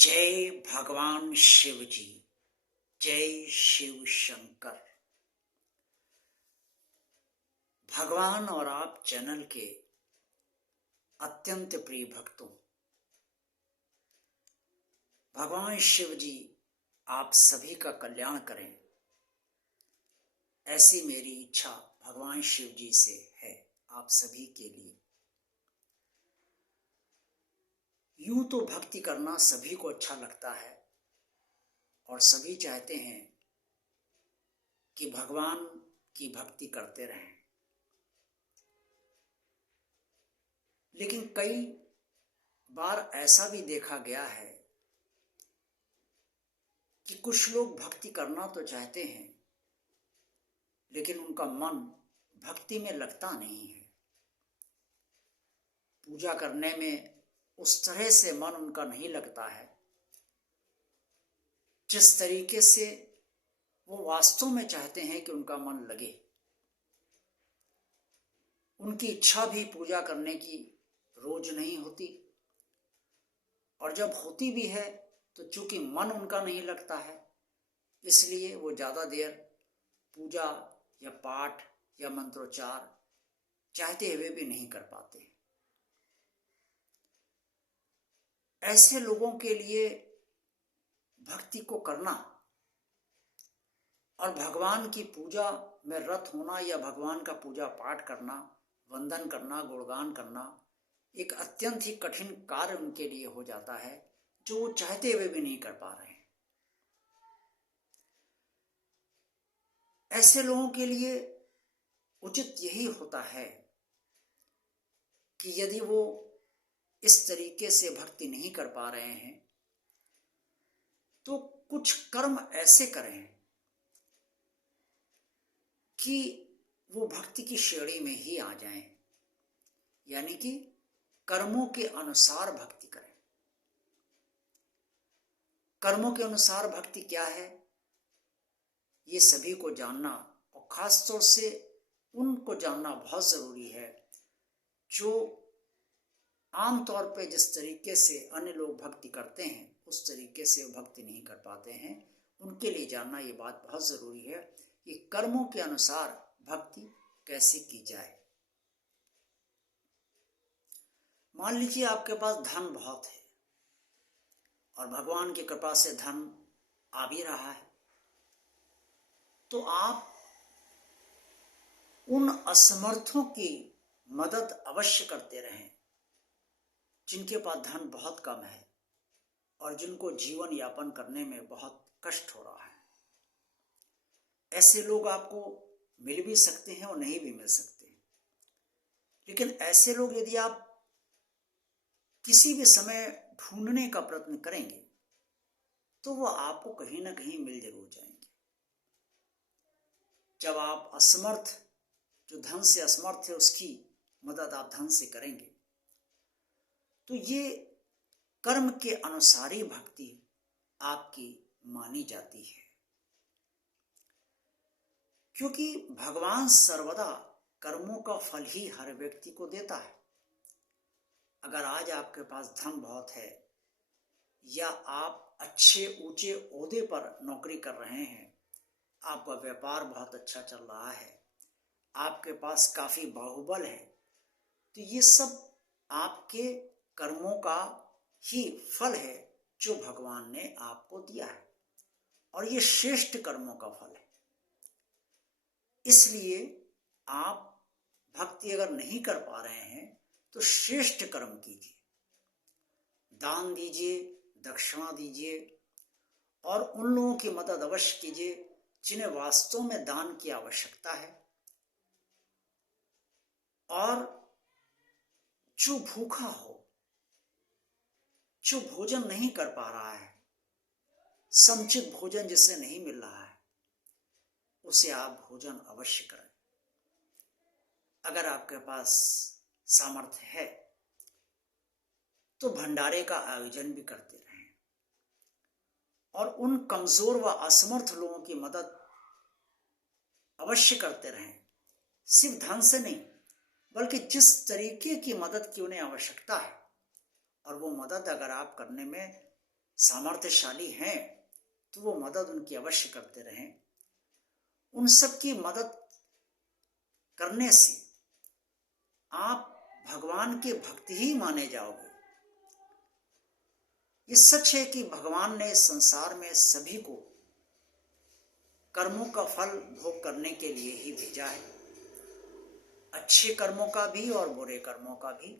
जय भगवान शिव जी। जय शिव शंकर। भगवान और आप चैनल के अत्यंत प्रिय भक्तों, भगवान शिव जी आप सभी का कल्याण करें, ऐसी मेरी इच्छा भगवान शिव जी से है आप सभी के लिए। यूं तो भक्ति करना सभी को अच्छा लगता है और सभी चाहते हैं कि भगवान की भक्ति करते रहें, लेकिन कई बार ऐसा भी देखा गया है कि कुछ लोग भक्ति करना तो चाहते हैं, लेकिन उनका मन भक्ति में लगता नहीं है। पूजा करने में उस तरह से मन उनका नहीं लगता है जिस तरीके से वो वास्तव में चाहते हैं कि उनका मन लगे। उनकी इच्छा भी पूजा करने की रोज नहीं होती, और जब होती भी है तो चूंकि मन उनका नहीं लगता है, इसलिए वो ज़्यादा देर पूजा या पाठ या मंत्रोच्चार चाहते हुए भी नहीं कर पाते। ऐसे लोगों के लिए भक्ति को करना और भगवान की पूजा में रत होना या भगवान का पूजा पाठ करना, वंदन करना, गुणगान करना एक अत्यंत ही कठिन कार्य उनके लिए हो जाता है, जो वो चाहते हुए भी नहीं कर पा रहे हैं। ऐसे लोगों के लिए उचित यही होता है कि यदि वो इस तरीके से भक्ति नहीं कर पा रहे हैं तो कुछ कर्म ऐसे करें कि वो भक्ति की श्रेणी में ही आ जाएं, यानी कि कर्मों के अनुसार भक्ति करें। कर्मों के अनुसार भक्ति क्या है, ये सभी को जानना और खास तौर से उनको जानना बहुत जरूरी है जो आमतौर पे जिस तरीके से अन्य लोग भक्ति करते हैं उस तरीके से भक्ति नहीं कर पाते हैं। उनके लिए जानना ये बात बहुत जरूरी है कि कर्मों के अनुसार भक्ति कैसे की जाए। मान लीजिए आपके पास धन बहुत है और भगवान की कृपा से धन आ भी रहा है, तो आप उन असमर्थों की मदद अवश्य करते रहें जिनके पास धन बहुत कम है और जिनको जीवन यापन करने में बहुत कष्ट हो रहा है। ऐसे लोग आपको मिल भी सकते हैं और नहीं भी मिल सकते, लेकिन ऐसे लोग यदि आप किसी भी समय ढूंढने का प्रयत्न करेंगे तो वो आपको कहीं ना कहीं मिल जरूर जाएंगे। जब आप असमर्थ, जो धन से असमर्थ है, उसकी मदद आप धन से करेंगे तो ये कर्म के अनुसारी भक्ति आपकी मानी जाती है, क्योंकि भगवान सर्वदा कर्मों का फल ही हर व्यक्ति को देता है। अगर आज आपके पास धन बहुत है या आप अच्छे ऊंचे ओहदे पर नौकरी कर रहे हैं, आपका व्यापार बहुत अच्छा चल रहा है, आपके पास काफी बाहुबल है, तो ये सब आपके कर्मों का ही फल है जो भगवान ने आपको दिया है, और ये श्रेष्ठ कर्मों का फल है। इसलिए आप भक्ति अगर नहीं कर पा रहे हैं तो श्रेष्ठ कर्म कीजिए, दान दीजिए, दक्षिणा दीजिए, और उन लोगों की मदद अवश्य कीजिए जिन्हें वास्तव में दान की आवश्यकता है, और जो भूखा हो, जो भोजन नहीं कर पा रहा है, समुचित भोजन जिसे नहीं मिल रहा है, उसे आप भोजन अवश्य करें। अगर आपके पास सामर्थ्य है तो भंडारे का आयोजन भी करते रहें और उन कमजोर व असमर्थ लोगों की मदद अवश्य करते रहें। सिर्फ धन से नहीं, बल्कि जिस तरीके की मदद की उन्हें आवश्यकता है, और वो मदद अगर आप करने में सामर्थ्यशाली हैं तो वो मदद उनकी अवश्य करते रहें। उन सब की मदद करने से आप भगवान के भक्त ही माने जाओगे। ये सच है कि भगवान ने इस संसार में सभी को कर्मों का फल भोग करने के लिए ही भेजा है, अच्छे कर्मों का भी और बुरे कर्मों का भी।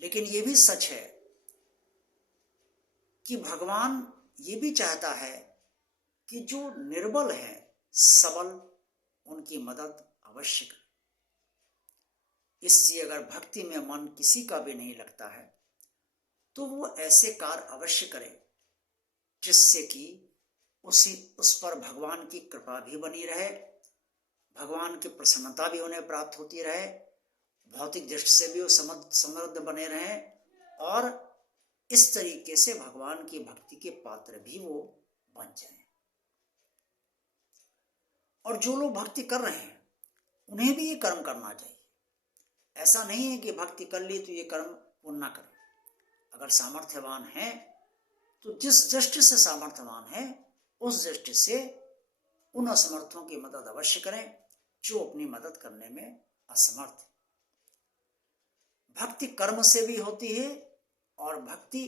लेकिन ये भी सच है कि भगवान ये भी चाहता है कि जो निर्बल हैं, सबल, उनकी मदद अवश्य करें। इससे अगर भक्ति में मन किसी का भी नहीं लगता है तो वो ऐसे कार्य अवश्य करे जिससे कि उस पर भगवान की कृपा भी बनी रहे, भगवान की प्रसन्नता भी उन्हें प्राप्त होती रहे, भौतिक दृष्टि से भी वो समृद्ध बने रहें और इस तरीके से भगवान की भक्ति के पात्र भी वो बन जाएं। और जो लोग भक्ति कर रहे हैं उन्हें भी ये कर्म करना चाहिए। ऐसा नहीं है कि भक्ति कर ली तो ये कर्म पुण्य ना करें। अगर सामर्थ्यवान है तो जिस दृष्टि से सामर्थ्यवान है उस दृष्टि से उन असमर्थों की मदद अवश्य करें जो अपनी मदद करने में असमर्थ है। भक्ति कर्म से भी होती है और भक्ति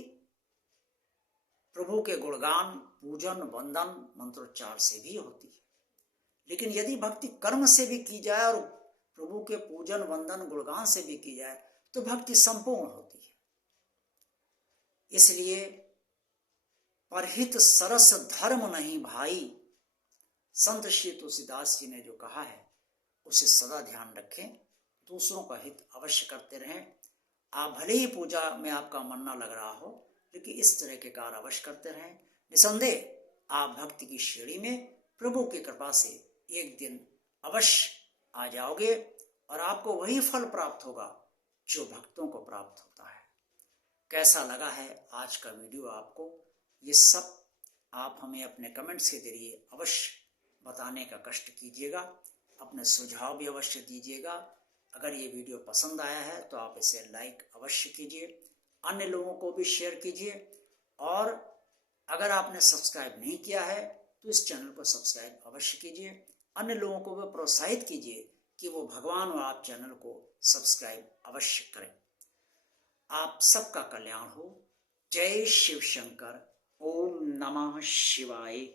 प्रभु के गुणगान, पूजन, वंदन, मंत्रोच्चार से भी होती है। लेकिन यदि भक्ति कर्म से भी की जाए और प्रभु के पूजन, वंदन, गुणगान से भी की जाए तो भक्ति संपूर्ण होती है। इसलिए परहित सरस धर्म नहीं भाई, संत श्री तुलसीदास जी ने जो कहा है उसे सदा ध्यान रखें। दूसरों का हित अवश्य करते रहें। आप भले ही पूजा में आपका मन न लग रहा हो लेकिन इस तरह के कार्य अवश्य करते रहें। निसंदेह आप भक्ति की श्रेणी में प्रभु की कृपा से एक दिन अवश्य आ जाओगे और आपको वही फल प्राप्त होगा जो भक्तों को प्राप्त होता है। कैसा लगा है आज का वीडियो आपको, ये सब आप हमें अपने कमेंट्स के जरिए अवश्य बताने का कष्ट कीजिएगा। अपने सुझाव भी अवश्य दीजिएगा। अगर ये वीडियो पसंद आया है तो आप इसे लाइक अवश्य कीजिए, अन्य लोगों को भी शेयर कीजिए और अगर आपने सब्सक्राइब नहीं किया है तो इस चैनल को सब्सक्राइब अवश्य कीजिए। अन्य लोगों को भी प्रोत्साहित कीजिए कि वो भगवान और आप चैनल को सब्सक्राइब अवश्य करें। आप सबका कल्याण हो। जय शिव शंकर। ओम नमः शिवाय।